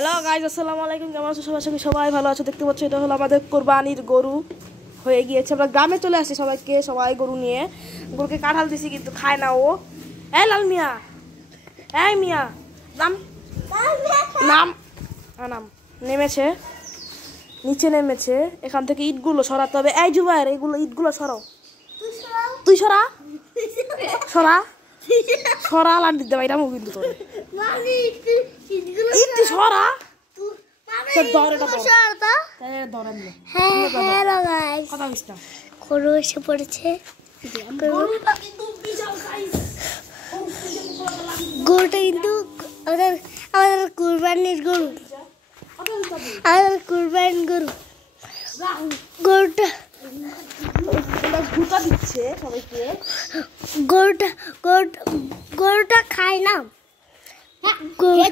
Hello guys, আসসালামু আলাইকুম। কেমন আছো সবাই? সবাই ভালো আছো? দেখতে পাচ্ছ এটা হলো আমাদের কোরবানির গরু হয়ে গিয়েছে। আমরা গ্রামে চলে আসছি সবাই গরু নিয়ে। গরুকে কাঁঠাল দিছি কিন্তু খায় না ও। এই লাল মিয়া, এই মিয়া নাম নাম নাম নেমেছে, নিচে নেমেছে। এখান থেকে ইটগুলো সরাতে হবে। এই জুবাইর, এইগুলো ইটগুলো সরাও। তুই সরা সরা সরা লাল দিতে ভাই রামু কিন্তু তোর ইট সরা গরুটা কিন্তু আমাদের কুরবানির গরু, আমাদের কুরবানির গরু। গরুটা দিচ্ছে সবাইকে। গরুটা খায় না।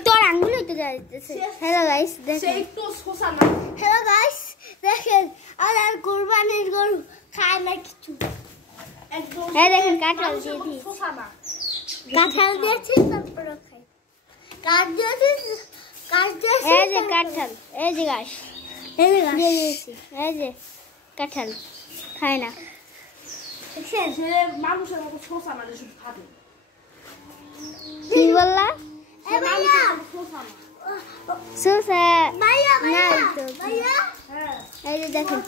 তোর আঙ্গুল হইতে যাইতেছে। হ্যালো গাইস, দেখেন। হ্যালো গাইস, দেখেন আমাদের কুরবানির গরু খায় না কিছু। হ্যাঁ দেখেন, কাঁঠাল দিয়ে দিয়েছি, কাঁঠাল দিয়েছি, তারপরে খাই। কাঠ দিয়েছি, এই যে কাঁঠাল, এই যে গাছ, এই যে গাছ দিয়েছি, এই যে কাঁঠাল খায় না। মানুষের মতো শোষা মানে শুধু খাবে। কি বললা? এই যে দেখেন,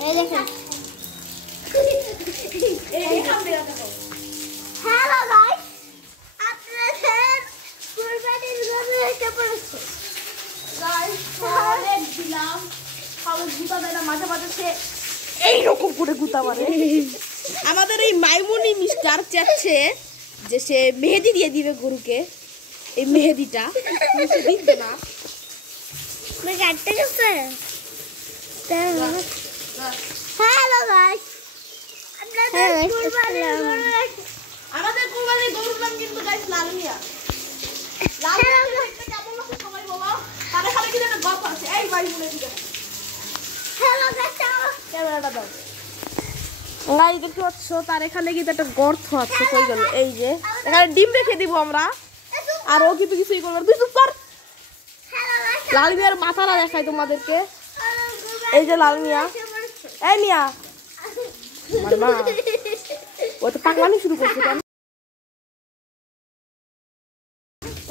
এই দেখেন। হ্যালো গাইস, আপনাদের কুরবানির গরু এসে পড়েছে। মাঝে মাঝে সে এইরকম করে গুতা মারে। আমাদের এই মাইমুনি মিস্টার চাচ্ছে যে সে মেহেদি দিয়ে দিবে গরুকে। এই মেহেদিটা দিবে না। হ্যালো গাইস, আমাদের কুরবানির গরুর নাম কিন্তু গাইস লাল মিয়া। লাল মিয়া কেমন আছে সবাই বলো। তারে খালি কি একটা গল্প আছে। এই মাইমুনি দিবে। হ্যালো গাইস, ক্যামেরাটা দাও। গাইস দেখতে পাচ্ছ তার এখানে কিন্তু একটা গর্ত আছে। কই গেল? এই যে এখানে ডিম রেখে দিব আমরা। আর ও কিন্তু কিছুই করবে না। তুই চুপ কর। লাল মিয়ার মাথাটা দেখাই তোমাদেরকে। এই যে লাল মিয়া। এই মিয়া, আমার মা ও তো পাগলামি শুরু করছে কেন?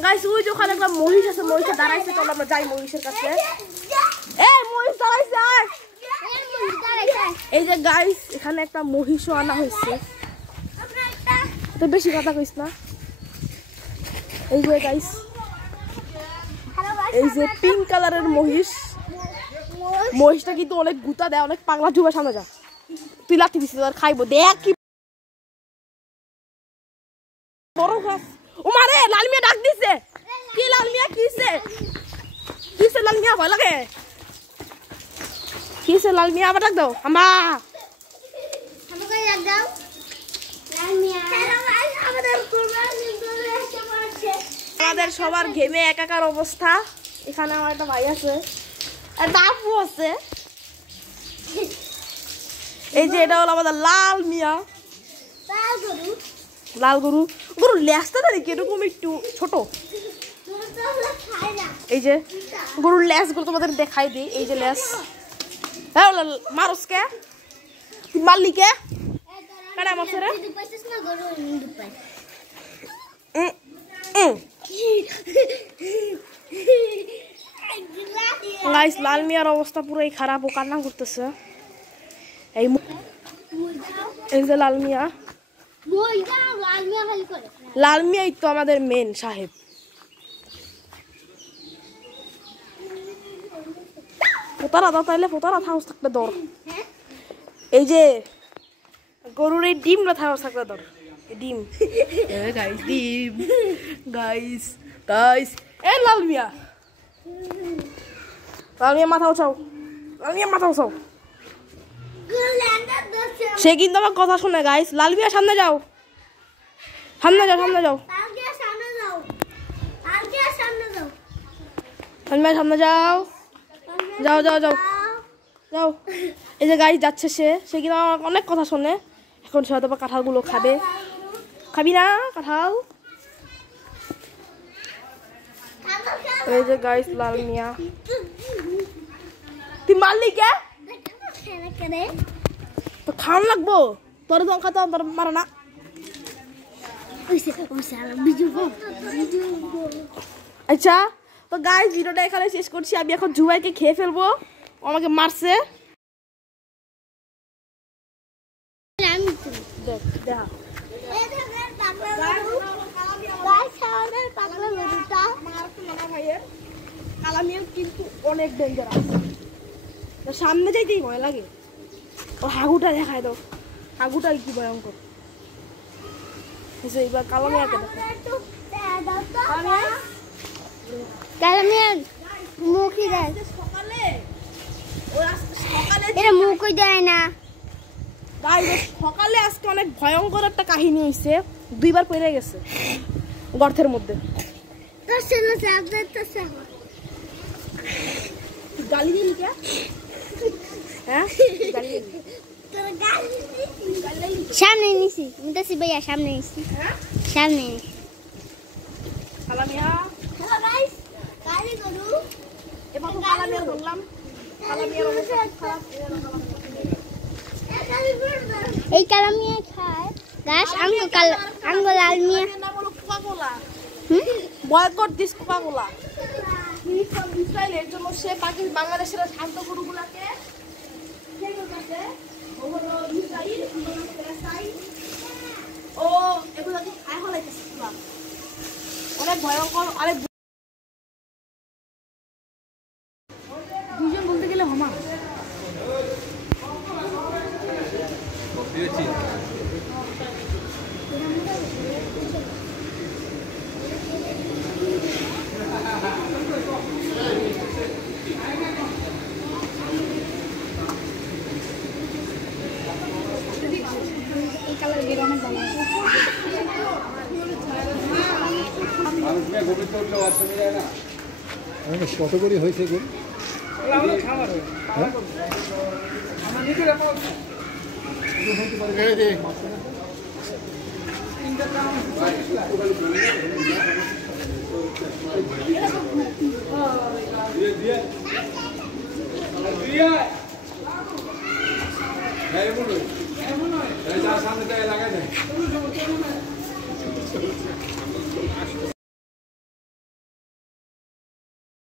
গাইস ওই যে ওখানে একটা মহিষ আছে, মহিষে দাঁড়াইছে। চলো আমরা যাই মহিষের কাছে। এই মহিষ দাঁড়াইছে। এই যে গাইস এখানে একটা মহিষও আনা হয়েছে। তো বেশি কথা কইস না। এই যে গাইস, এই যে পিঙ্ক কালারের মহিষ। মহিষটা কিন্তু অনেক গুতা দেয়, অনেক পাগলা। জুবা সামনে যা, তুই লাঠি দিছিস আর খাইবো। দেখ কি বড় গাছ। ও মারে, লাল মিয়া ডাক দিছে। কি লাল মিয়া? কিছে কিছে লাল মিয়া? ভয় লাগে। কিছে লাল মিয়া? আবার ডাক দাও। আমা আমাকে ডাক দাও। লাল মিয়া, আমাদের কুরবানির গরু এসে পড়েছে। আমাদের সবার ঘেমে একাকার অবস্থা। এখানে আমার একটা ভাই আছে, একটা আপু আছে। এই যে এটা হলো আমাদের লাল মিয়া। লাল গরু। গরু লেজটা নাকি এরকম একটু ছোট। এই যে গরুর লেজ গুলো তোমাদের দেখাই দিই। এই যে লেজ। হ্যাঁ মারুস কে? তুই মারলি কে? কাটা মারছে রে। গাইস লাল মিয়ার অবস্থা পুরোই খারাপ। ও কান্না করতেছে। এই যে লাল মিয়া। লাল মিয়াই তো আমাদের মেন সাহেব। ফোতারা দাও তাইলে। ফোতারা থাউস থাকলে দর। এই যে গরুর এই ডিমটা থাউস থাকলে দর। ডিম গাইস, ডিম গাইস গাইস। এই লাল মিয়া, লাল মিয়া মাথা উঠাও। লাল মিয়া মাথা উঠাও। সে কিন্তু আমার কথা শুনে। গাইস লাল মিয়া সামনে যাও, সামনে যাও, সামনে যাও। লাল মিয়া সামনে যাও, যাও যাও যাও যাও। এই যে গাইস যাচ্ছে সে। সে কিন্তু আমার অনেক কথা শোনে। এখন সে হয়তো কাঁঠালগুলো খাবে। খাবি না কাঁঠাল? এই যে গাইস লাল মিয়া তুই মারলি কে তো খাওয়ান লাগবো তোর তো খাতে তোর মারা না আচ্ছা তো গাইস ভিডিওটা এখানে শেষ করছি আমি এখন জুবাইকে খেয়ে ফেলবো ও আমাকে মারছে দেখ দেখা কালামিয়াল কিন্তু অনেক ডেঞ্জারাস সামনে যাইতেই ভয় লাগে ও হাগুটা দেখায় দাও হাগুটা কি ভয়ঙ্কর এবার কালামিয়াকে দেখো কালামিয়াল মুখই দেয় সকালে ওরা সকালে এটা মুখই দেয় না গাইস সকালে আজকে অনেক ভয়ঙ্কর একটা কাহিনী হইছে দুইবার পড়ে গেছে গর্তের মধ্যে গালি দিলি কে হ্যাঁ সামনে নিছি মুতাসি ভাইয়া সামনে নিছি সামনে কালামিয়া হ্যালো গাইস গালি করু এবার কালামিয়া বললাম কালামিয়ার অবস্থা খারাপ এই কালামিয়া খায় গাছ আঙ্গ লাল মিয়া নাম হলো কোকা-কোলা বয়কট দিস কোকা-কোলা ইসরায়েলের জন্য সে বাংলাদেশের শান্ত গরুগুলাকে ও এগুলোকে খায় ফলাইতেছে অনেক ভয়ঙ্কর আরে দুজন বলতে গেলে হমা কত করে হয়েছে গরু সামনে লাগাই